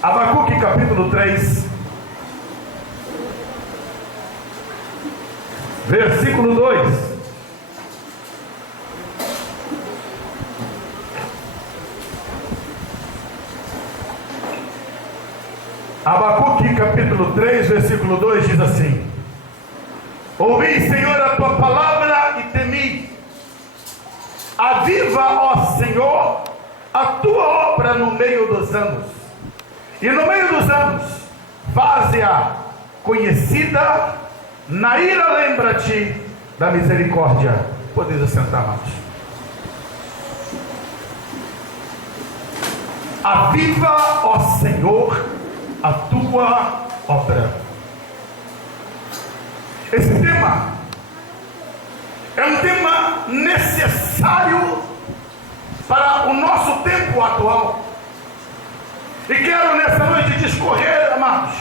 Abacuque capítulo 3, versículo 2. Abacuque capítulo 3, versículo 2 diz assim: ouvi, Senhor, a tua palavra e temi. Aviva, ó Senhor, a tua obra no meio dos anos, e no meio dos anos faze-a conhecida. Na ira lembra-te da misericórdia. Podeis assentar, amados. Aviva, ó Senhor, a tua obra. Esse tema é um tema necessário para o nosso tempo atual. E quero nessa noite discorrer, amados,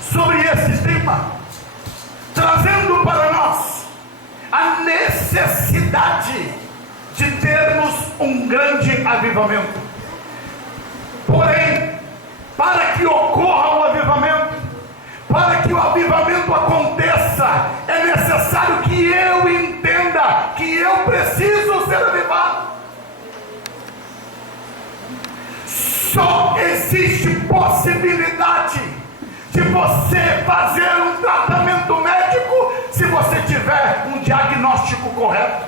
sobre esse tema, trazendo para nós a necessidade de termos um grande avivamento. Porém, para que ocorra o avivamento, para que o avivamento aconteça, é necessário que eu entenda que eu preciso ser avivado. Só existe possibilidade de você fazer um tratamento médico se você tiver um diagnóstico correto.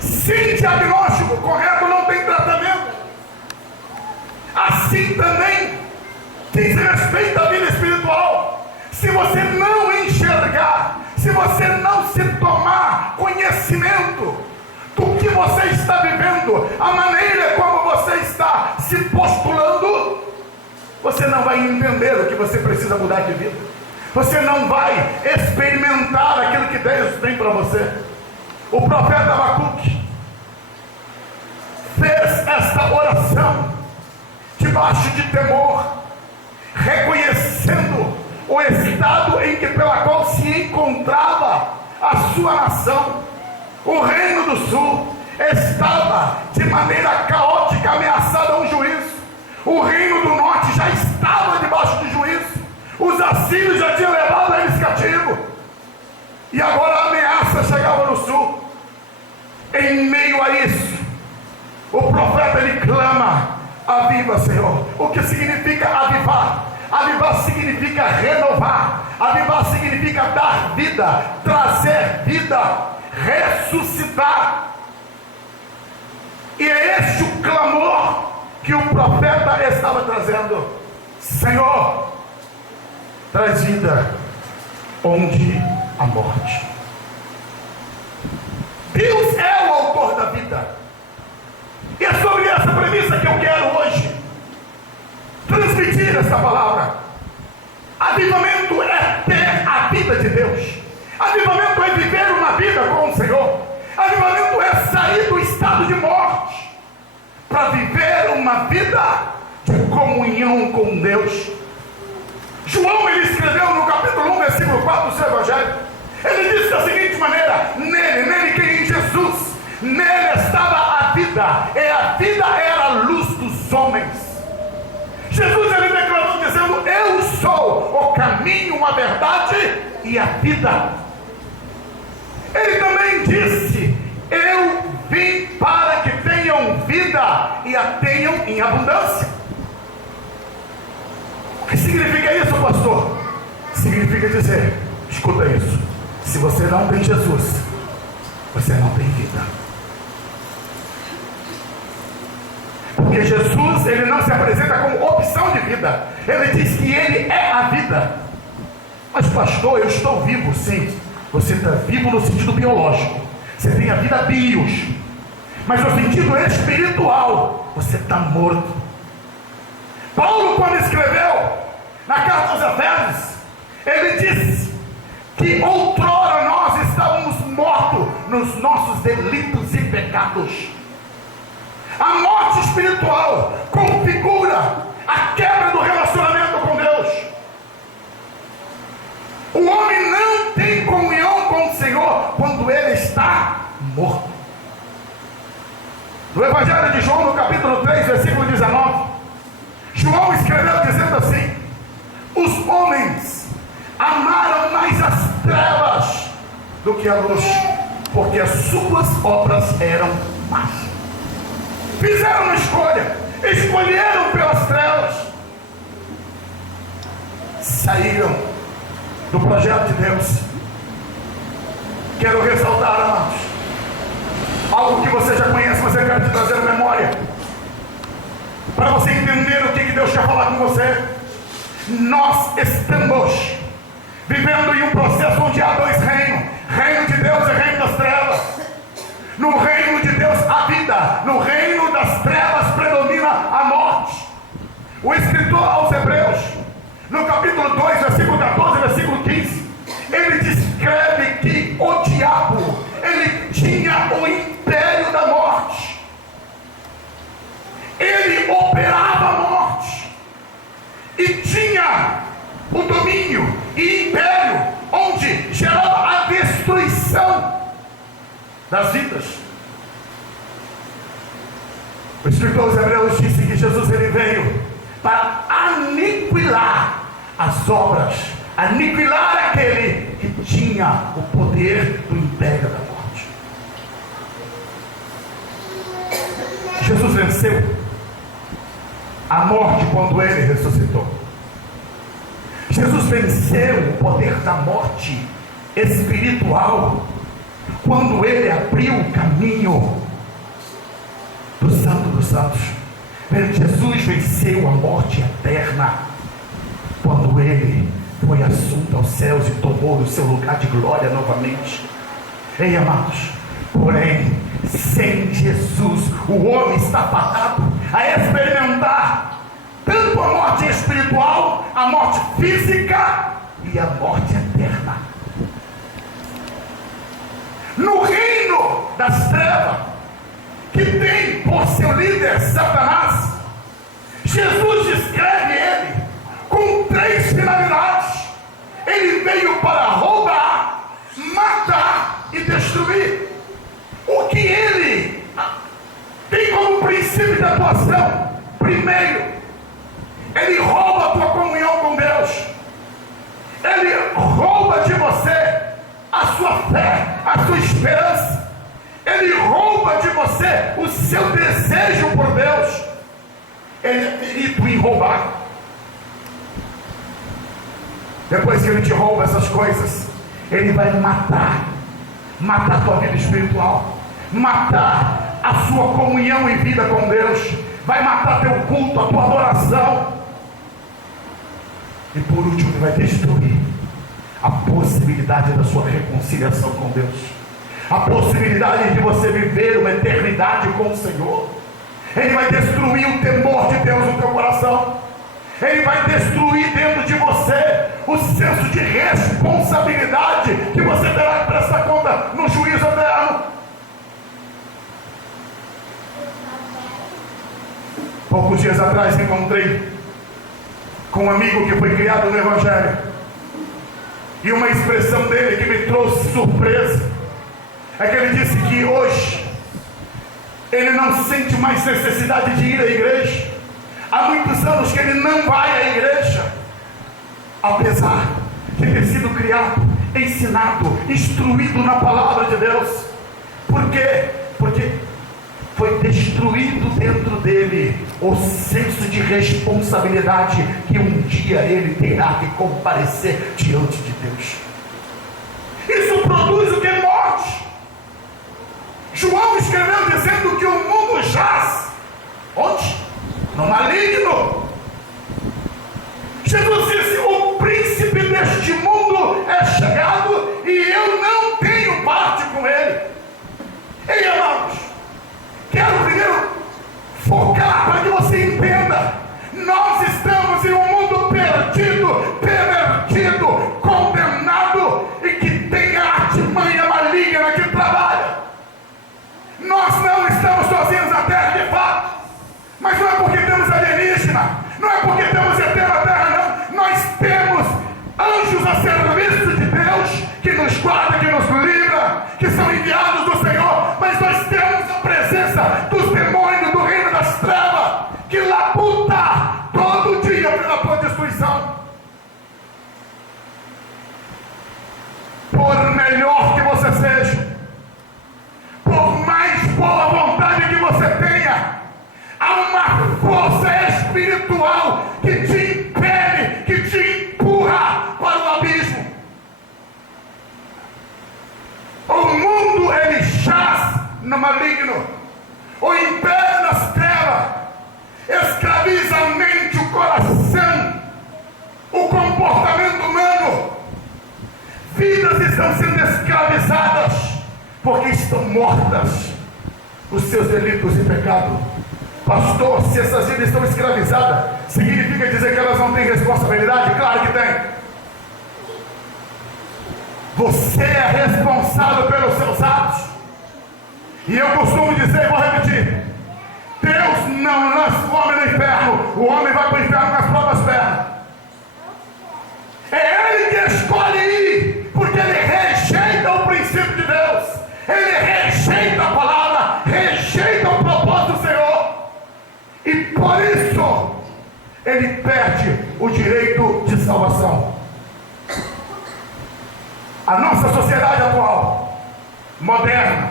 Sem diagnóstico correto não tem tratamento. Assim também diz respeito à vida espiritual. Se você não enxergar, se você não se tomar conhecimento do que você está vivendo, a maneira como você está se postulando, você não vai entender o que você precisa mudar de vida. Você não vai experimentar aquilo que Deus tem para você. O profeta Abacuque fez esta oração debaixo de temor, reconhecendo o estado em que pela qual se encontrava a sua nação. O reino do sul estava de maneira caótica, ameaçado a um juízo. O reino do norte já estava debaixo de juízo. Os assírios já tinham levado eles cativo, e agora a ameaça chegava no sul. Em meio a isso, o profeta ele clama: aviva, Senhor. O que significa avivar? Avivar significa renovar. Avivar significa dar vida, trazer vida, ressuscitar. E é este o clamor que o profeta estava trazendo: Senhor, traz vida onde há morte. Deus é o autor da vida. E é sobre essa premissa que eu quero hoje transmitir essa palavra. Avivamento é ter a vida de Deus. Avivamento é viver uma vida com o Senhor. Avivamento é sair do estado de morte para viver uma vida de comunhão com Deus. João ele escreveu no capítulo 1, versículo 4 do seu evangelho. Ele disse da seguinte maneira: nele que em Jesus, nele estava a vida, e a vida era a luz dos homens. Jesus ele declarou dizendo: eu sou o caminho, a verdade e a vida. Ele também disse: eu vim para que tenham vida e a tenham em abundância. O que significa isso, pastor? Significa dizer, escuta isso: se você não tem Jesus, você não tem vida. Porque Jesus ele não se apresenta como opção de vida. Ele diz que ele é a vida. Mas pastor, eu estou vivo. Sim, você está vivo no sentido biológico. Você tem a vida bios. Mas no sentido espiritual, você está morto. Paulo, quando escreveu na carta aos Efésios, ele disse que outrora nós estávamos mortos nos nossos delitos e pecados. A morte espiritual configura a quebra do relacionamento com Deus. O homem não tem comunhão com o Senhor quando ele está morto. No Evangelho de João, no capítulo 3, versículo 19, João do que a luz, porque as suas obras eram más. Fizeram uma escolha, escolheram pelas trevas, saíram do projeto de Deus. Quero ressaltar, amados, algo que você já conhece, mas eu quero te trazer a memória, para você entender o que Deus quer falar com você. Nós estamos vivendo em um processo onde há dois reinos: reino de Deus e reino das trevas. No reino de Deus há vida, no reino das trevas predomina a morte. O escritor aos Hebreus, no capítulo 2, versículo 14, versículo 15, ele descreve que o diabo, ele tinha o império da morte. Ele operava a morte e tinha o domínio e império, onde gerava a destruição das vidas. O escritor dos Hebreus disse que Jesus ele veio para aniquilar as obras, aniquilar aquele que tinha o poder do império da morte. Jesus venceu a morte quando ele ressuscitou. Jesus venceu o poder da morte espiritual quando ele abriu o caminho do Santo dos Santos. Jesus venceu a morte eterna quando ele foi assunto aos céus e tomou o seu lugar de glória novamente. Ei, amados, porém, sem Jesus, o homem está fadado a experimentar tanto a morte espiritual, a morte física e a morte eterna. No reino das trevas, que tem por seu líder Satanás, Jesus descreve ele com três finalidades. Ele veio para roubar, matar e destruir. O que ele tem como princípio de atuação? Primeiro, ele rouba a tua comunhão com Deus. Ele rouba de você a sua fé, a sua esperança. Ele rouba de você o seu desejo por Deus. Ele é perito em roubar. Depois que ele te rouba essas coisas, ele vai matar a tua vida espiritual, matar a sua comunhão e vida com Deus, vai matar teu culto, a tua adoração, e por último ele vai destruir a possibilidade da sua reconciliação com Deus, a possibilidade de você viver uma eternidade com o Senhor. Ele vai destruir o temor de Deus no teu coração. Ele vai destruir dentro de você o senso de responsabilidade que você terá que prestar conta no juízo eterno. Poucos dias atrás encontrei com um amigo que foi criado no Evangelho, e uma expressão dele que me trouxe surpresa é que ele disse que hoje ele não sente mais necessidade de ir à igreja. Há muitos anos que ele não vai à igreja, apesar de ter sido criado, ensinado, instruído na palavra de Deus. Por quê? Porque foi destruído dentro dele o senso de responsabilidade que um dia ele terá que comparecer diante de Deus. Isso produz o que? Morte. João escreveu dizendo que o mundo jaz onde? No maligno. Jesus disse: o príncipe deste mundo é chegado e eu não tenho parte com ele. Ei, amados, quero primeiro focar para que você entenda: nós estamos em um mundo perdido, pervertido, condenado, e que tem a artimanha maligna que trabalha. Nós não estamos sozinhos na terra de fato, mas não é porque temos alienígena, não é porque temos ET na terra, não. Nós temos anjos a serviço de Deus, que nos guarda, que nos livra, que são enviados do Senhor. Mas nós temos a presença dos demônios do reino das trevas, que labuta todo dia estão sendo escravizadas porque estão mortas os seus delitos e pecados. Pastor, se essas vidas estão escravizadas, significa dizer que elas não têm responsabilidade? Claro que tem. Você é responsável pelos seus atos. E eu costumo dizer e vou repetir: Deus não lança o homem no inferno, o homem vai para o inferno com as próprias pernas. É ele que escolhe ir, porque ele rejeita o princípio de Deus, ele rejeita a palavra, rejeita o propósito do Senhor, e por isso ele perde o direito de salvação. A nossa sociedade atual, moderna,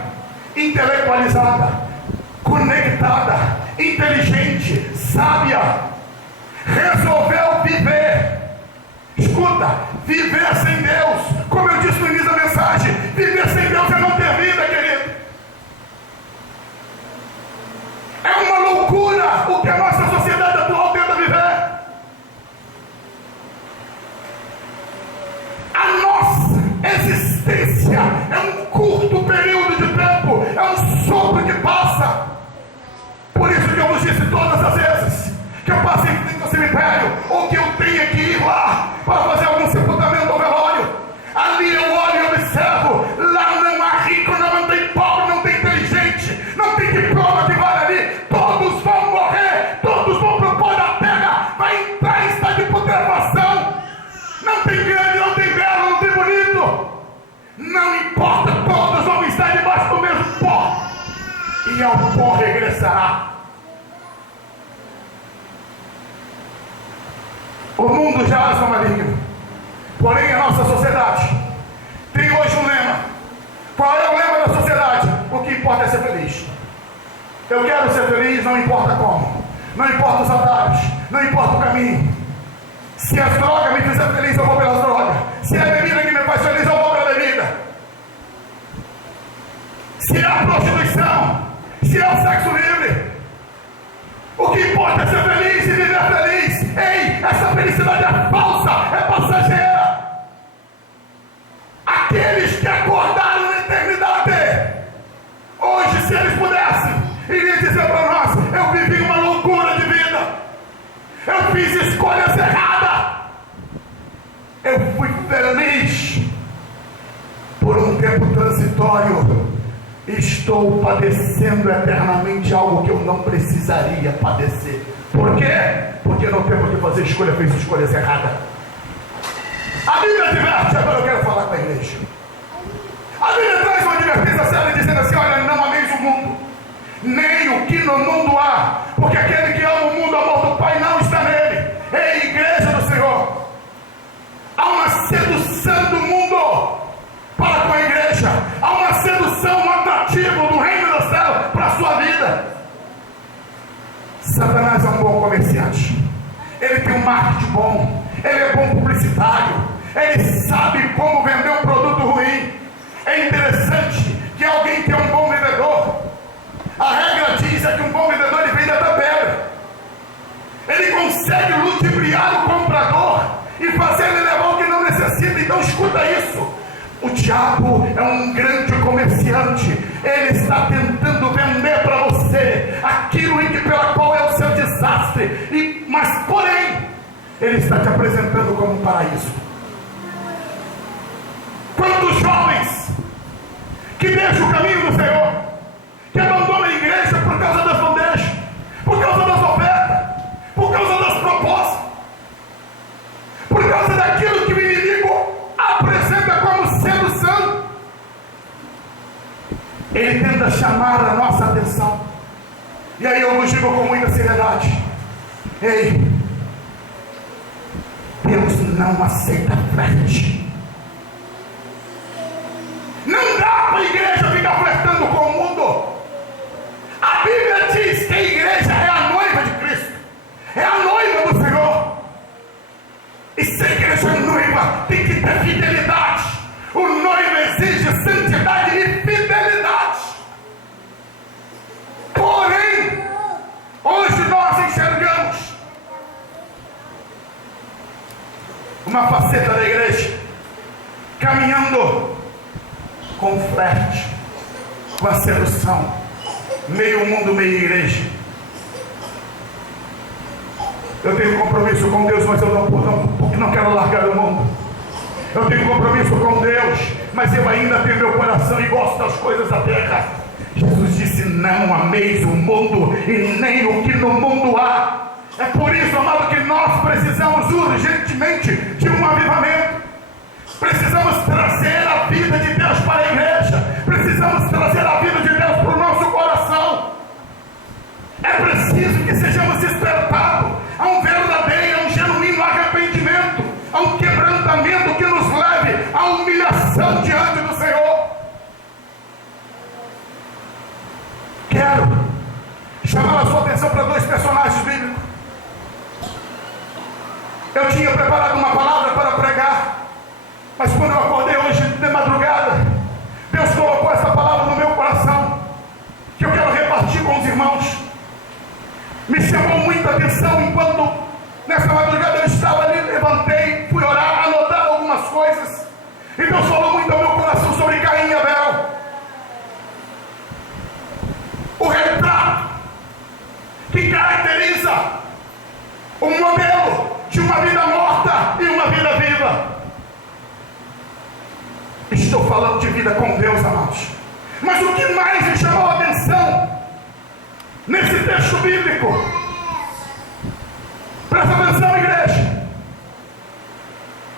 intelectualizada, conectada, inteligente, sábia, resolveu viver. Escuta, viver sem Deus, como eu disse no início da mensagem, viver sem Deus é não ter vida, querido. É uma loucura o que a nossa sociedade atual tenta viver. A nossa existência é um curto período de tempo, é um sopro que passa. Por isso que eu vos disse todas as vezes que eu passei no cemitério, ou que eu tenha que ir lá para fazer algum sepultamento ou velório. Ali eu olho e observo, lá não há rico, não tem pobre, não tem inteligente, não tem diploma que vale ali. Todos vão morrer, todos vão pro pó da terra, vai entrar em estado de putrefação. Não tem grande, não tem belo, não tem bonito. Não importa, todos vão estar debaixo do mesmo pó, e ao pó regressará. O mundo jaz no maligno, porém a nossa sociedade tem hoje um lema. Qual é o lema da sociedade? O que importa é ser feliz. Eu quero ser feliz, não importa como, não importa os atalhos, não importa o caminho. Se as drogas me fizer feliz, eu vou pelas drogas. Se é a bebida que me faz feliz, eu vou pela bebida. Se é a prostituição, se é o sexo livre, o que importa é ser feliz e viver feliz. Ei, essa felicidade é falsa, é passageira. Aqueles que acordaram na eternidade, hoje, se eles pudessem, iriam dizer para nós: eu vivi uma loucura de vida, eu fiz escolhas erradas, eu fui feliz por um tempo transitório, estou padecendo eternamente algo que eu não precisaria padecer. Por quê? Porque no tempo de fazer escolha, fez escolhas erradas. A Bíblia adverte, agora eu quero falar com a igreja. A Bíblia traz uma advertência séria dizendo assim: olha, não ameis o mundo, nem o que no mundo há, porque aquele que ama o mundo, o amor do Pai não está nele. Ei, igreja do Senhor, há uma sedução do mundo para com a igreja, há uma sedução, um atrativo do reino do céu para a sua vida. Satanás é um bom comerciante, ele tem um marketing bom, ele é bom publicitário, ele sabe como vender um produto ruim. É interessante que alguém que é um bom vendedor, a regra diz é que um bom vendedor ele vende até pedra. Ele consegue ludibriar o comprador e fazer ele levar o que não necessita. Então escuta isso: o diabo é um grande comerciante, ele está tentando vender para você aquilo em que pela qual é o seu desastre, mas porém ele está te apresentando como um paraíso. Quantos jovens que deixam o caminho do Senhor, que abandonam a igreja por causa das bandejas, por causa das ofertas, por causa das propostas, por causa daquilo que o inimigo apresenta como sedução. Ele tenta chamar a nossa atenção. E aí eu vos digo com muita seriedade: ei, Deus não aceita frete. Não dá para a igreja ficar flertando com o mundo. A Bíblia diz que a igreja é a noiva de Cristo, é a noiva do Senhor. E se a igreja é noiva, tem que ter fidelidade. O noivo exige santidade e fidelidade. Porém, hoje nós enxergamos uma faceta da igreja caminhando com o flerte, com a sedução, meio mundo, meio igreja. Eu tenho compromisso com Deus, mas eu não quero largar o mundo. Eu tenho compromisso com Deus, mas eu ainda tenho meu coração e gosto das coisas da terra. Jesus disse: não ameis o mundo e nem o que no mundo há. É por isso, amado, que nós precisamos urgentemente de um avivamento. Precisamos trazer a vida de Deus para a igreja. Precisamos trazer a vida de Deus para o nosso coração. É preciso que sejamos despertados a um verdadeiro, a um genuíno arrependimento, a um quebrantamento que nos leve à humilhação diante do Senhor. Quero chamar a sua atenção para dois personagens bíblicos. Eu tinha preparado uma palavra para pregar, mas quando eu acordei hoje de madrugada, Deus colocou essa palavra no meu coração, que eu quero repartir com os irmãos. Me chamou muita atenção enquanto nessa madrugada eu estava ali, levantei, fui orar, anotar algumas coisas, e Deus falou muito ao meu coração sobre Caim e Abel. O retrato que caracteriza o modelo de uma vida morta e uma vida viva. Estou falando de vida com Deus, amados. Mas o que mais me chamou a atenção nesse texto bíblico, presta atenção, igreja.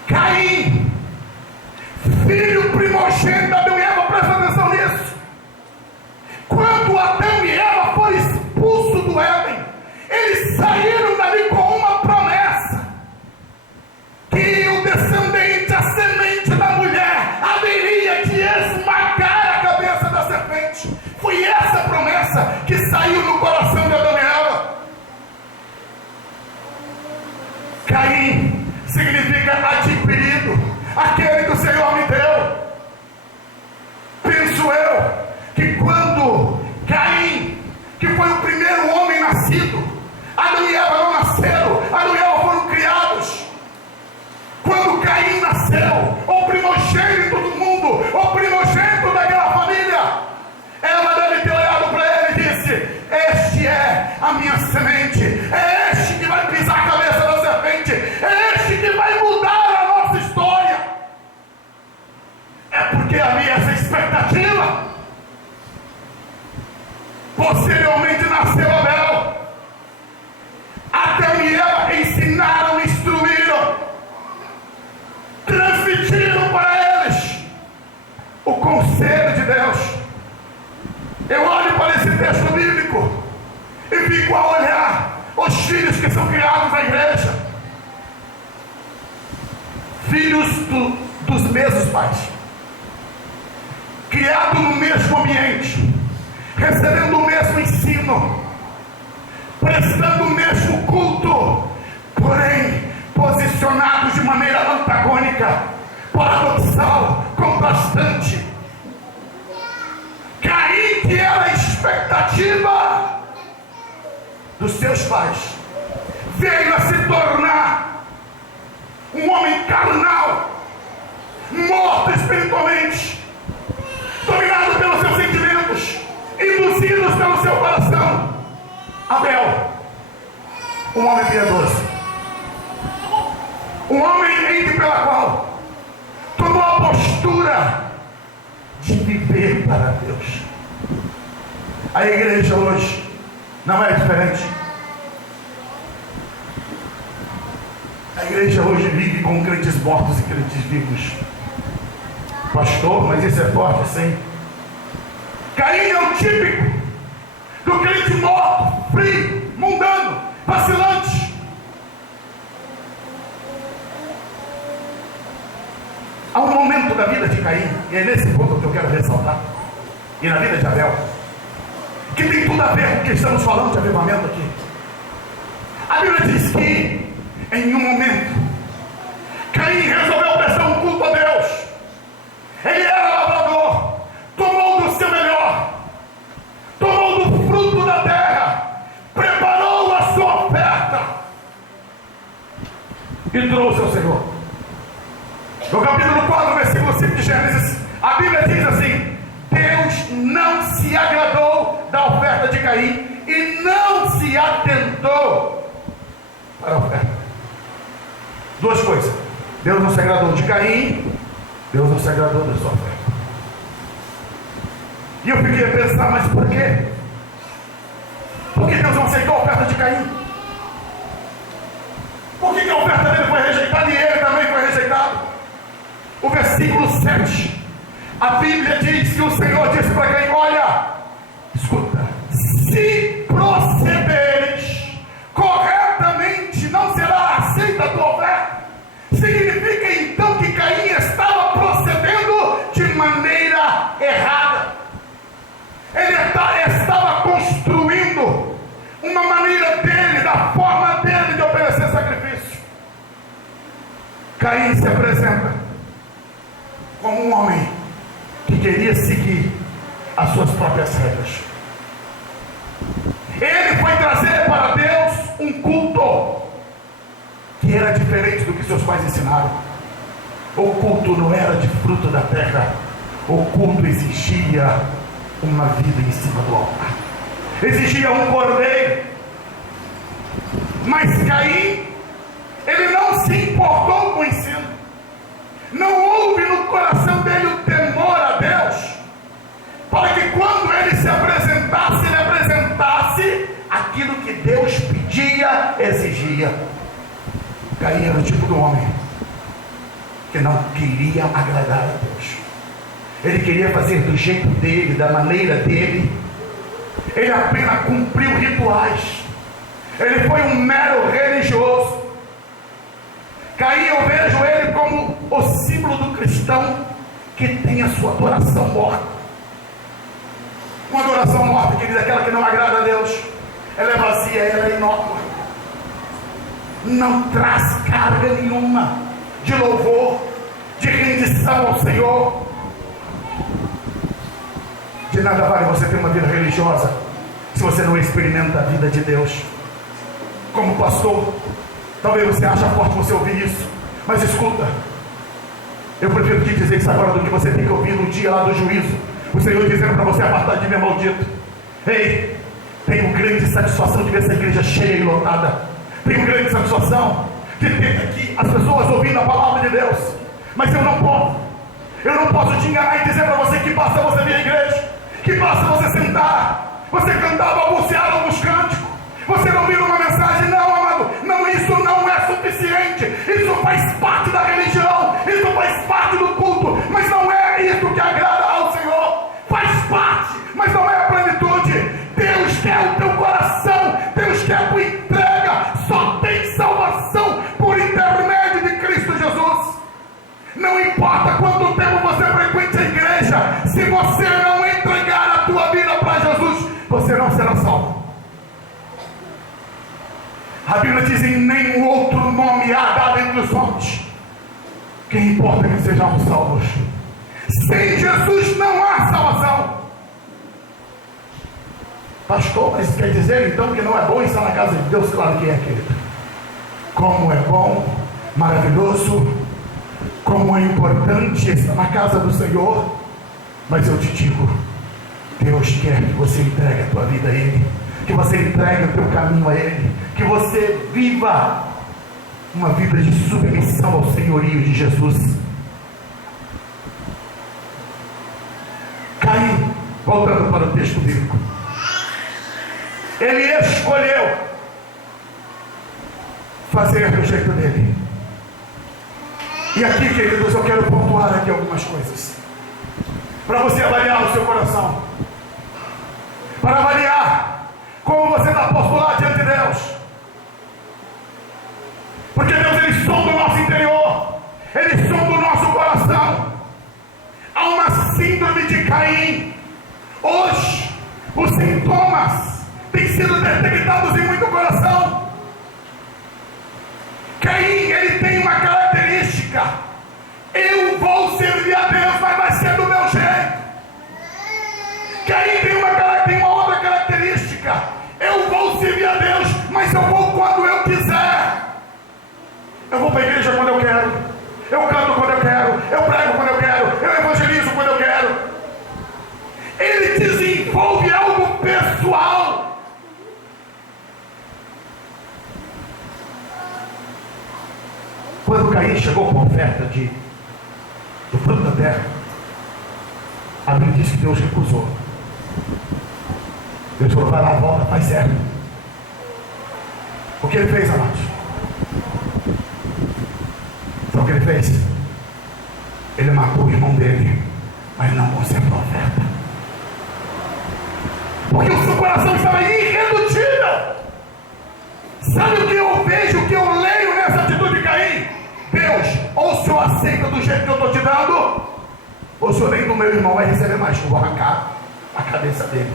Caim, filho primogênito de Adão e Eva, presta atenção nisso. Quando Adão e Eva foram expulsos do Éden, eles saíram dali com uma promessa, que o descendente, a semente da mulher, haveria de esmagar a cabeça da serpente. Foi essa promessa que saiu no coração de Adão e Eva. Caim significa adquirido, aquele que o Senhor me deu. Penso eu que quando Caim, que foi o primeiro homem nascido, Adão e Eva não nasceram, Adão e Eva foram criados. Quando Caim nasceu, o primogênito do mundo, o primogênito daquela família, ela deve ter olhado para ele e disse: este é a minha semente, é este que vai pisar a cabeça da serpente, é este que vai mudar a nossa história. É porque havia essa expectativa. Posteriormente nasceu Abel. Adão e Eva ensinaram, instruíram, transmitiram para eles o conselho de Deus. Eu olho para esse texto bíblico e fico a olhar os filhos que são criados na igreja, filhos dos mesmos pais, criados no mesmo ambiente, recebendo o mesmo ensino, prestando o mesmo culto, porém posicionados de maneira antagônica, paradoxal, contrastante. Caim, que era a expectativa dos seus pais, veio a se tornar um homem carnal, morto espiritualmente, dominado pelos seus sentimentos, induzidos pelo seu coração. Abel, um homem piedoso, um homem pela qual tomou a postura de viver para Deus. A igreja hoje não é diferente. A igreja hoje vive com crentes mortos e crentes vivos. Pastor, mas isso é forte, sim. Caim é o típico do crente morto, frio, mundano, vacilante. Há um momento da vida de Caim, e é nesse ponto que eu quero ressaltar, e na vida de Abel, que tem tudo a ver com o que estamos falando de avivamento aqui. A Bíblia diz que, em um momento, Caim resolveu prestar um culto a Deus. Ele era lavrador, tomou do seu melhor, tomou do fruto da terra, preparou a sua oferta e trouxe ao Senhor. No capítulo 4, versículo 5 de Gênesis, A Bíblia diz assim: Deus não se agradou da oferta de Caim e não se atentou para a oferta. Duas coisas: Deus não se agradou de Caim, Deus não se agradou da sua oferta. E eu fiquei a pensar, mas por quê? Por que Deus não aceitou a oferta de Caim? Por que a oferta dele foi rejeitada e ele também foi rejeitado? O versículo 7, a Bíblia diz que o Senhor disse para Caim: olha, escuta, se procederes corretamente, não será aceita a tua oferta. Significa então que Caim estava procedendo de maneira errada. Ele estava construindo uma maneira dele, da forma dele de oferecer sacrifício. Caim se apresenta como um homem que queria seguir as suas próprias regras. Ele foi trazer para Deus um culto que era diferente do que seus pais ensinaram. O culto não era de fruto da terra. O culto exigia uma vida em cima do altar, exigia um cordeiro. Mas Caim, ele não se importou com o ensino. Não houve no coração dele o temor a Deus, para que quando ele se apresentasse, ele apresentasse aquilo que Deus pedia, exigia. Caim era o tipo do homem que não queria agradar a Deus. Ele queria fazer do jeito dele, da maneira dele. Ele apenas cumpriu rituais. Ele foi um mero religioso. Caim, eu vejo ele como o símbolo do cristão que tem a sua adoração morta. Uma adoração morta, querido, aquela que não agrada a Deus. Ela é vazia, ela é inócua. Não traz carga nenhuma de louvor, de rendição ao Senhor. De nada vale você ter uma vida religiosa se você não experimenta a vida de Deus. Como pastor, talvez você ache forte você ouvir isso, mas escuta, eu prefiro te dizer isso agora do que você tem que ouvir no dia lá do juízo, o Senhor dizendo para você: apartar de mim, maldito. Ei, tenho grande satisfação de ver essa igreja cheia e lotada. Tenho grande satisfação de ter aqui as pessoas ouvindo a palavra de Deus. Mas eu não posso te enganar e dizer para você que basta você vir à igreja, que basta você sentar, você cantar, balbuciar alguns cânticos, você não ouvir uma mensagem. Não, amado, não, isso não é suficiente. Isso faz parte da religião, isso faz parte do culto, mas não é isso que agrada ao Senhor. Faz parte, mas não é a plenitude. Deus quer o teu coração, Deus quer a tua entrega. Só tem salvação por intermédio de Cristo Jesus. Não importa quanto tempo você frequente a igreja, se você não entregar a tua vida para Jesus, você não será salvo. A Bíblia diz: em nenhum outro nome há dado entre os homens. Quem importa é que sejamos salvos. Sem Jesus não há salvação. Pastor, mas quer dizer então que não é bom estar na casa de Deus? Claro que é, querido. Como é bom, maravilhoso, como é importante estar na casa do Senhor. Mas eu te digo, Deus quer que você entregue a tua vida a Ele, que você entregue o teu caminho a Ele, que você viva uma vida de submissão ao senhorio de Jesus. Caim, voltando para o texto bíblico, ele escolheu fazer do jeito dele. E aqui, queridos, eu quero pontuar aqui algumas coisas para você avaliar o seu coração, para avaliar como você está postulado diante de Deus. Porque Deus, Ele sonda o nosso interior, Ele sonda o nosso coração. Há uma síndrome de Caim. Hoje, os sintomas têm sido detectados em muito coração. Caim, ele tem uma característica: eu vou servir a Deus, mas vai ser do meu jeito. Caim tem uma outra característica: eu vou servir a Deus, mas eu vou quando eu quiser. Eu vou para a igreja quando eu quero, eu canto quando eu quero, eu prego quando eu quero, eu evangelizo quando eu quero. quando Caim chegou com a oferta do fruto da terra, a Bíblia diz que Deus recusou. Deus falou: vai lá, volta, faz certo. O que ele fez, amados? Sabe o que ele fez? Ele matou o irmão dele, mas não consertou a oferta, porque o seu coração estava irredutível. Sabe o que eu vejo, o que eu leio nessa atitude de Caim? Deus, ou o Senhor aceita do jeito que eu estou te dando, ou o Senhor nem do meu irmão vai receber mais, que eu vou arrancar a cabeça dele,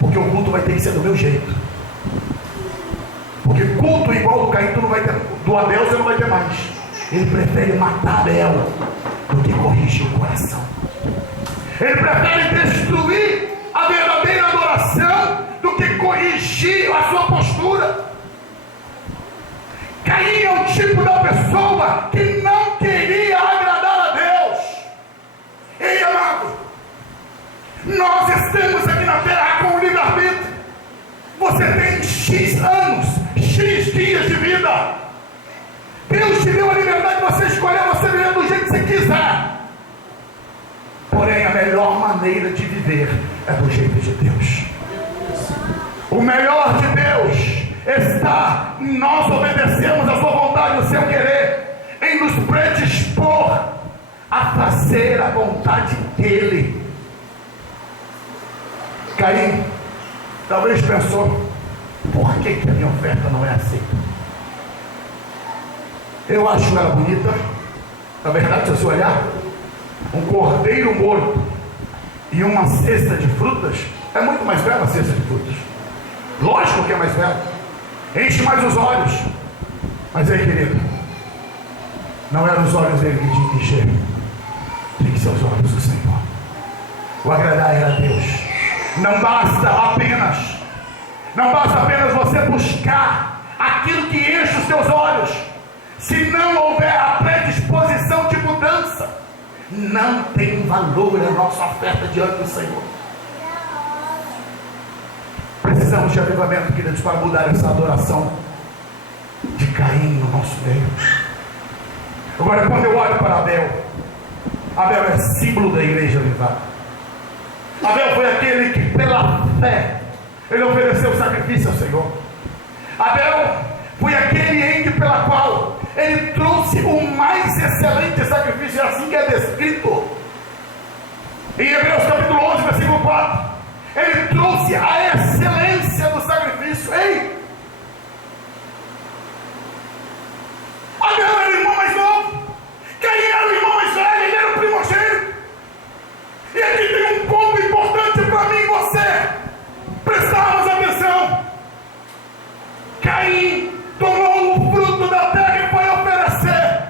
porque o culto vai ter que ser do meu jeito. Porque culto igual do Caim tu não vai ter, do Abel você não vai ter mais. Ele prefere matar Abel do que corrigir o coração. Ele prefere destruir a verdadeira adoração do que corrigir a sua postura. Caim é o tipo da pessoa que não queria agradar a Deus. Ei, amado, nós estamos aqui na terra com o livre-arbítrio. Você tem X anos, X dias de vida. Deus te deu a liberdade de você escolher, você viver do jeito que você quiser. Porém, a melhor maneira de viver é do jeito de Deus. O melhor de Deus está em nós obedecermos a sua vontade, o seu querer, em nos predispor a fazer a vontade dele. Caim talvez pensou: por que a minha oferta não é aceita? Eu acho ela bonita. Na verdade, se você olhar, um cordeiro morto e uma cesta de frutas, é muito mais bela a cesta de frutas. Lógico que é mais bela, enche mais os olhos. Mas aí, querido, não eram os olhos dele que tinha que encher, tem que ser os olhos do Senhor. O agradar era a Deus. Não basta apenas você buscar aquilo que enche os teus olhos. Se não houver a predisposição de mudança, não tem valor a nossa oferta diante do Senhor. Precisamos de avivamento, queridos, para mudar essa adoração de Caim no nosso meio. Agora, quando eu olho para Abel é símbolo da igreja avivada. Abel foi aquele que, pela fé, ele ofereceu sacrifício ao Senhor. Abel foi aquele ente pela qual ele trouxe o mais excelente sacrifício. É assim que é descrito em Hebreus capítulo 11, versículo 4. Ele trouxe a excelência do sacrifício. Ei, Abel era o irmão mais novo, Caim era o irmão mais velho, ele era o primogênito. E aqui tem um ponto importante para mim e você prestarmos atenção. Caim tomou o fruto da terra e foi oferecer.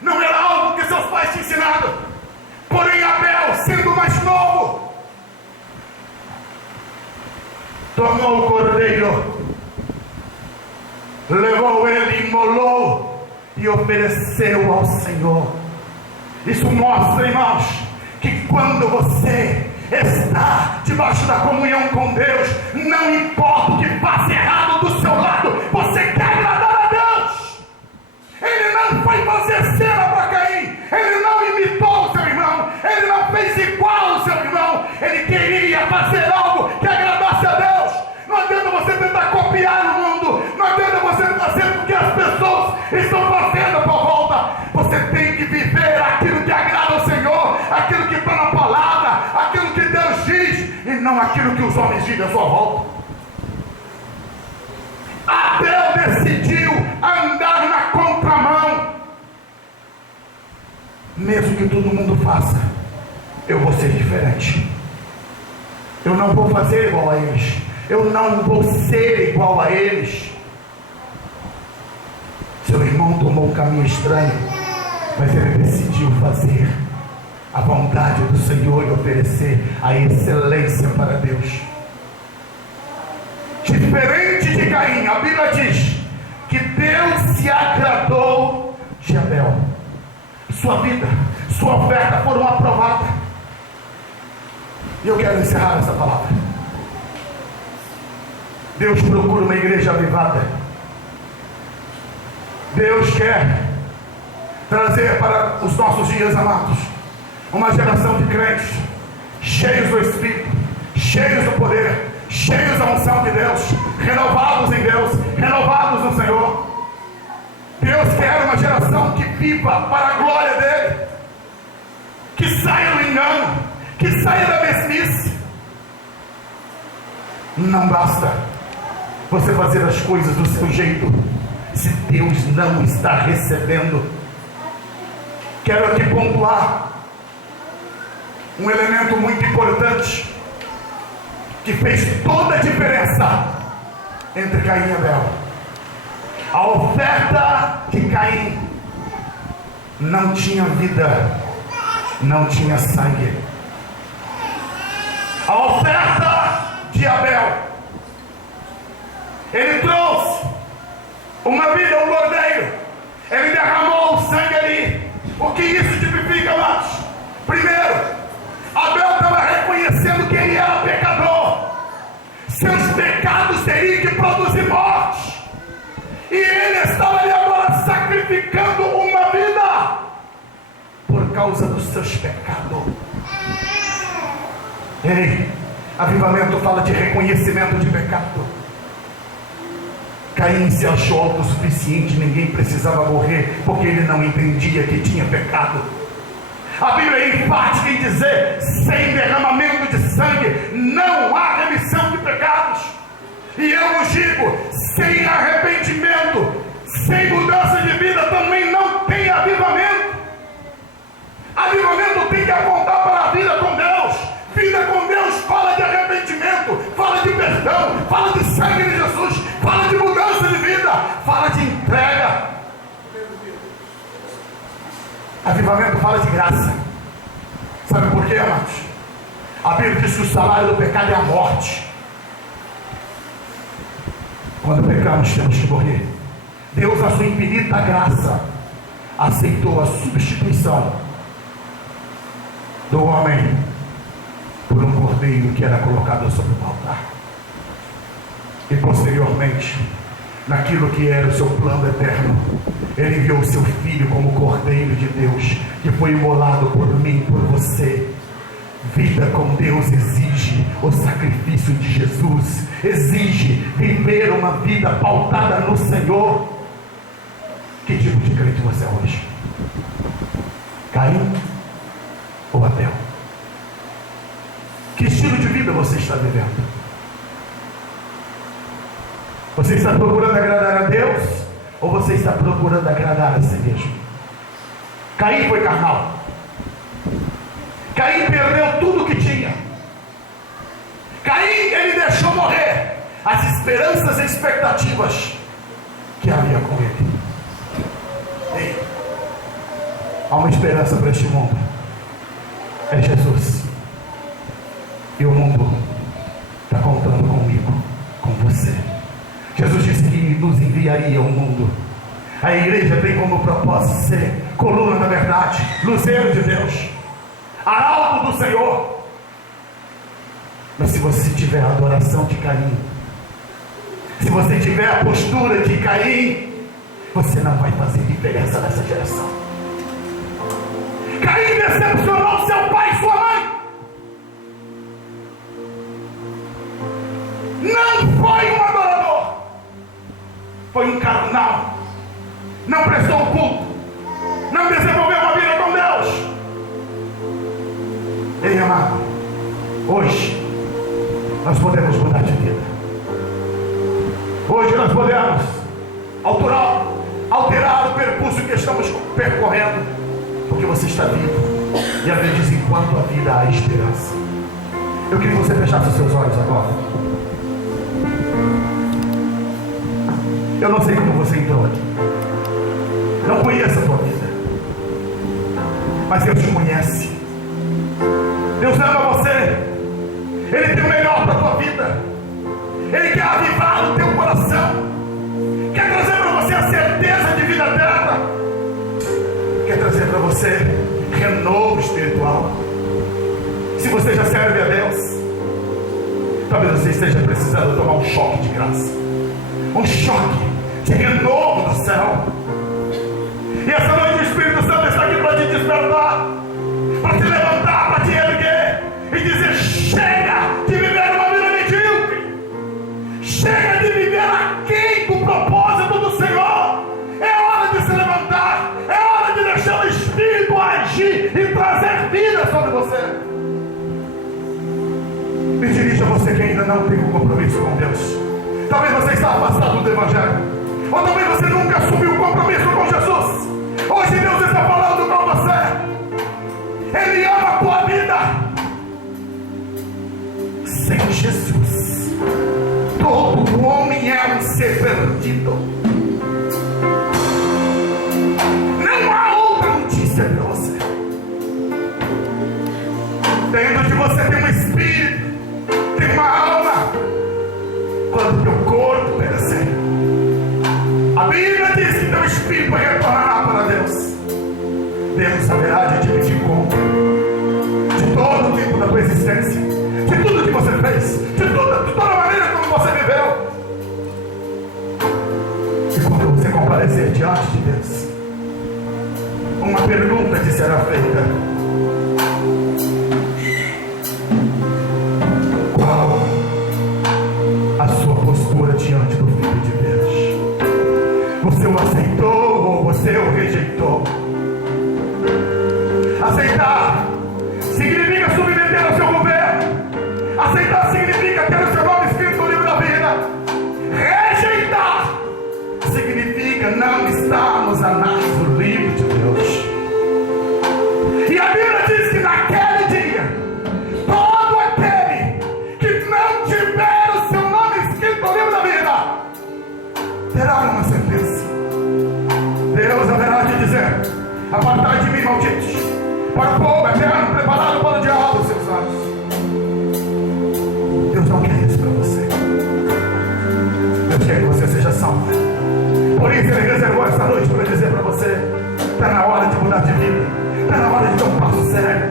Não era algo que seus pais tinham ensinado. Porém, Abel, sendo mais novo, tomou o cordeiro, levou ele, imolou e ofereceu ao Senhor. Isso mostra, irmãos, que quando você está debaixo da comunhão com Deus, não importa o que faça errado do seu lado, você quer agradar a Deus. Ele não foi fazer cena para Caim, ele não imitou o seu irmão, ele não fez igual ao seu irmão, ele queria fazer algo que agradasse a Deus. Não adianta você tentar copiar o mundo, não adianta você fazer o que as pessoas estão fazendo por volta. Você tem que viver aquilo que agrada ao Senhor, aquilo que está na palavra, aquilo que Deus diz, e não aquilo que os homens dizem à sua volta. Abel decidiu andar na contramão. Mesmo que todo mundo faça, eu vou ser diferente. Eu não vou fazer igual a eles. Eu não vou ser igual a eles. Seu irmão tomou um caminho estranho, mas ele decidiu fazer a vontade do Senhor e oferecer a excelência para Deus. Diferente de Caim, a Bíblia diz que Deus se agradou de Abel. Sua vida, sua oferta foram aprovadas. E eu quero encerrar essa palavra. Deus procura uma igreja avivada. Deus quer trazer para os nossos dias, amados, uma geração de crentes cheios do Espírito, cheios do poder, cheios da unção de Deus, renovados em Deus, renovados no Senhor. Deus quer uma geração que viva para a glória dele, que saia do engano, que saia da mesmice. Não basta você fazer as coisas do seu jeito, se Deus não está recebendo. Quero aqui pontuar um elemento muito importante que fez toda a diferença entre Caim e Abel. A oferta de Caim não tinha vida, não tinha sangue. A oferta de Abel, ele trouxe uma vida, um cordeiro, ele derramou o sangue ali. O que isso tipifica, amados? Primeiro, Abel estava reconhecendo que ele era pecador, seus pecados teriam que produzir morte, e ele estava ali agora sacrificando uma vida por causa dos seus pecados. Ei, avivamento fala de reconhecimento de pecado. Caim se achou autossuficiente, ninguém precisava morrer, porque ele não entendia que tinha pecado. A Bíblia é enfática em dizer: sem derramamento de sangue não há remissão de pecados. E eu vos digo, sem arrependimento, sem mudança de vida, também não tem avivamento. Avivamento tem que apontar para a vida com Deus. Vida com Deus fala de arrependimento, fala de perdão, fala de sangue de Jesus, fala de mudança de vida, fala de entrega. Avivamento fala de graça. Sabe por quê, amados? A Bíblia diz que o salário do pecado é a morte. Quando pecamos, temos que morrer. Deus, na sua infinita graça, aceitou a substituição do homem por um cordeiro que era colocado sobre o altar. E posteriormente, naquilo que era o seu plano eterno, ele enviou o seu filho como cordeiro de Deus, que foi imolado por mim, por você. Vida com Deus exige o sacrifício de Jesus, exige viver uma vida pautada no Senhor. Que tipo de crente você é hoje? Caim ou Abel? Que estilo de vida você está vivendo? Você está procurando agradar a Deus, ou você está procurando agradar a si mesmo? Caim foi carnal. Caim perdeu tudo o que tinha. Caim, ele deixou morrer as esperanças e expectativas que havia com ele. Ei, há uma esperança para este mundo, é Jesus. E o mundo está contando comigo, com você. Jesus disse que nos enviaria ao mundo. A igreja tem como propósito ser coluna da verdade, luzeiro de Deus, arauto do Senhor. Mas se você tiver a adoração de Caim, se você tiver a postura de Caim, você não vai fazer diferença nessa geração. Caim decepcionou seu pai e sua mãe. Não foi um adorador, foi um carnal. Não prestou culto, não desenvolveu uma vida com Deus. Ei, amado, hoje nós podemos mudar de vida. Hoje nós podemos alterar o percurso que estamos percorrendo, porque você está vivo, e às vezes enquanto a vida há esperança. Eu queria que você fechasse os seus olhos agora. Eu não sei como você entrou aqui, não conheço a tua vida, mas Deus te conhece. Deus ama você, Ele tem o melhor para a tua vida. Ele quer avivar o teu coração, quer trazer para você a certeza de vida eterna, quer trazer para você renovo espiritual. Se você já serve a Deus, talvez você esteja precisando tomar um choque de graça, um choque de renovo do céu. levantar, para te erguer e dizer: chega de viver uma vida medíocre, chega de viver aquém do propósito do Senhor. É hora de se levantar, é hora de deixar o Espírito agir e trazer vida sobre você. Me dirija a você que ainda não tem um compromisso com Deus. Talvez você está afastado do Evangelho, ou talvez você nunca assumiu um compromisso com Jesus. Hoje Deus está falando com você. Ele ama a tua vida. Sem Jesus, todo homem é um ser perdido. Não há outra notícia para você. Dentro de você tem um espírito, tem uma alma. Quando teu corpo perecer, a Bíblia diz que teu espírito retornará para Deus. Deus haverá de te pedir conta de todo o tempo da tua existência, de tudo que você fez, de toda a maneira como você viveu. E quando você comparecer diante de Deus, uma pergunta te será feita: qual a sua postura diante do Filho de Deus? Você o aceitou ou você o rejeitou? Aceitar significa submeter ao seu governo. Aceitar significa ter o seu nome escrito no livro da vida. Rejeitar significa não estar nos anais do livro de Deus. E a Bíblia diz que naquele dia, todo aquele que não tiver o seu nome escrito no livro da vida terá uma sentença. Deus haverá de dizer: apartai de mim, malditos, para o fogo eterno preparado para o diabo dos seus olhos. Deus não quer isso para você. Deus quer que você seja salvo. Por isso Ele reservou essa noite para dizer para você: está na hora de mudar de vida, está na hora de dar um passo sério.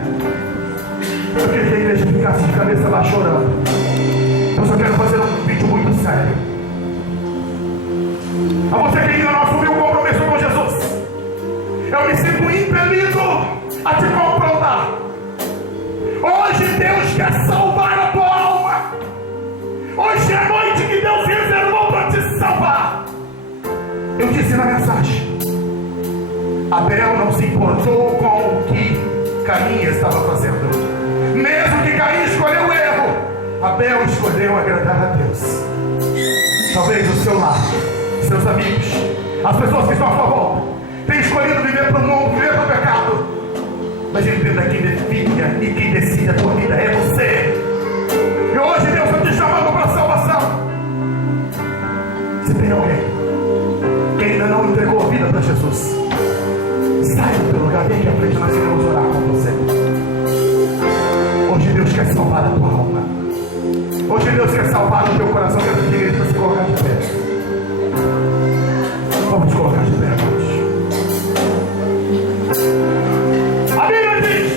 Eu queria que a igreja ficasse de cabeça lá chorando. Eu só quero fazer um vídeo muito sério. A você que ainda não assumiu o compromisso com Jesus, eu me sinto impelido a te confrontar. Hoje Deus quer salvar a tua alma. Hoje é a noite que Deus reservou para te salvar. Eu disse na mensagem: Abel não se importou com o que Caim estava fazendo. Mesmo que Caim escolheu o erro, Abel escolheu agradar a Deus. Talvez o seu lar, seus amigos, as pessoas que estão à sua volta tenham escolhido viver para o mundo, viver para o pecado. Mas entenda: quem define e quem decide a tua vida é você. E hoje Deus está te chamando para a salvação. Se tem alguém que ainda não entregou a vida para Jesus, saia do teu lugar, vem aqui à frente, nós iremos orar com você. Hoje Deus quer salvar a tua alma. Hoje Deus quer salvar o teu coração. Quero pedir a igreja para se colocar de pé. Vamos colocar de pé, irmãos. A Bíblia diz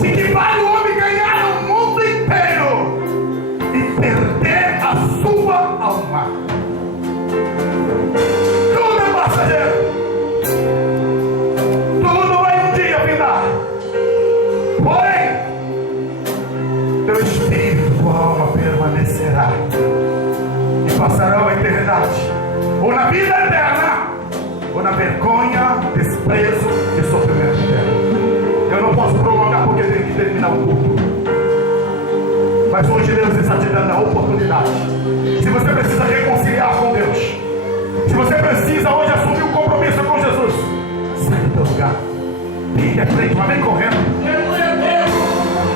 de que vale o homem ganhar o mundo inteiro e perder a sua alma. Tudo é passageiro, tudo vai um dia findar. Porém, teu espírito, tua alma permanecerá e passarão a eternidade, ou na vida eterna, ou na vergonha, desprezo e sofrimento eterno. Eu não posso prolongar porque tenho que terminar o culto. Mas hoje Deus está te dando a oportunidade. Se você precisa reconciliar com Deus, se você precisa hoje assumir um compromisso com Jesus, sai do teu lugar, vem à frente, mas vem correndo.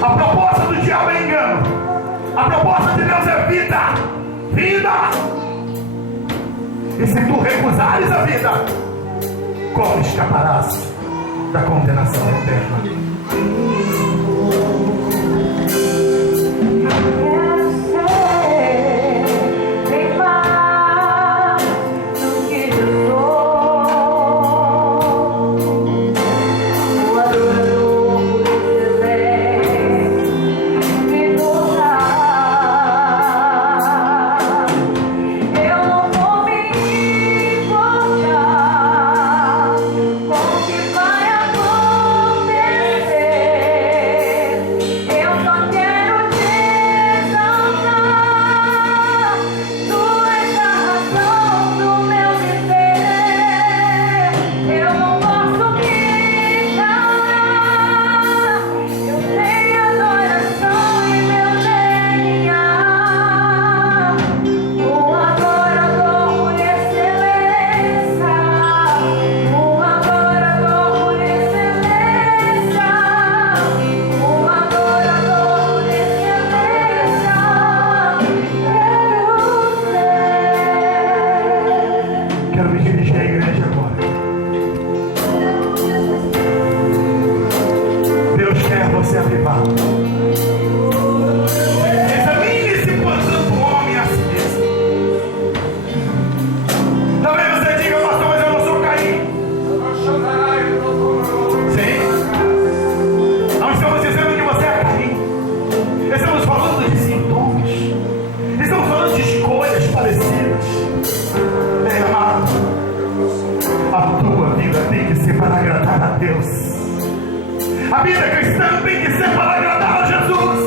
A proposta do diabo é engano. A proposta de Deus é vida. Vida. E se tu recusares a vida, como escaparás da condenação eterna? Vai agora. Deus. A vida cristã tem que ser para agradar a Jesus.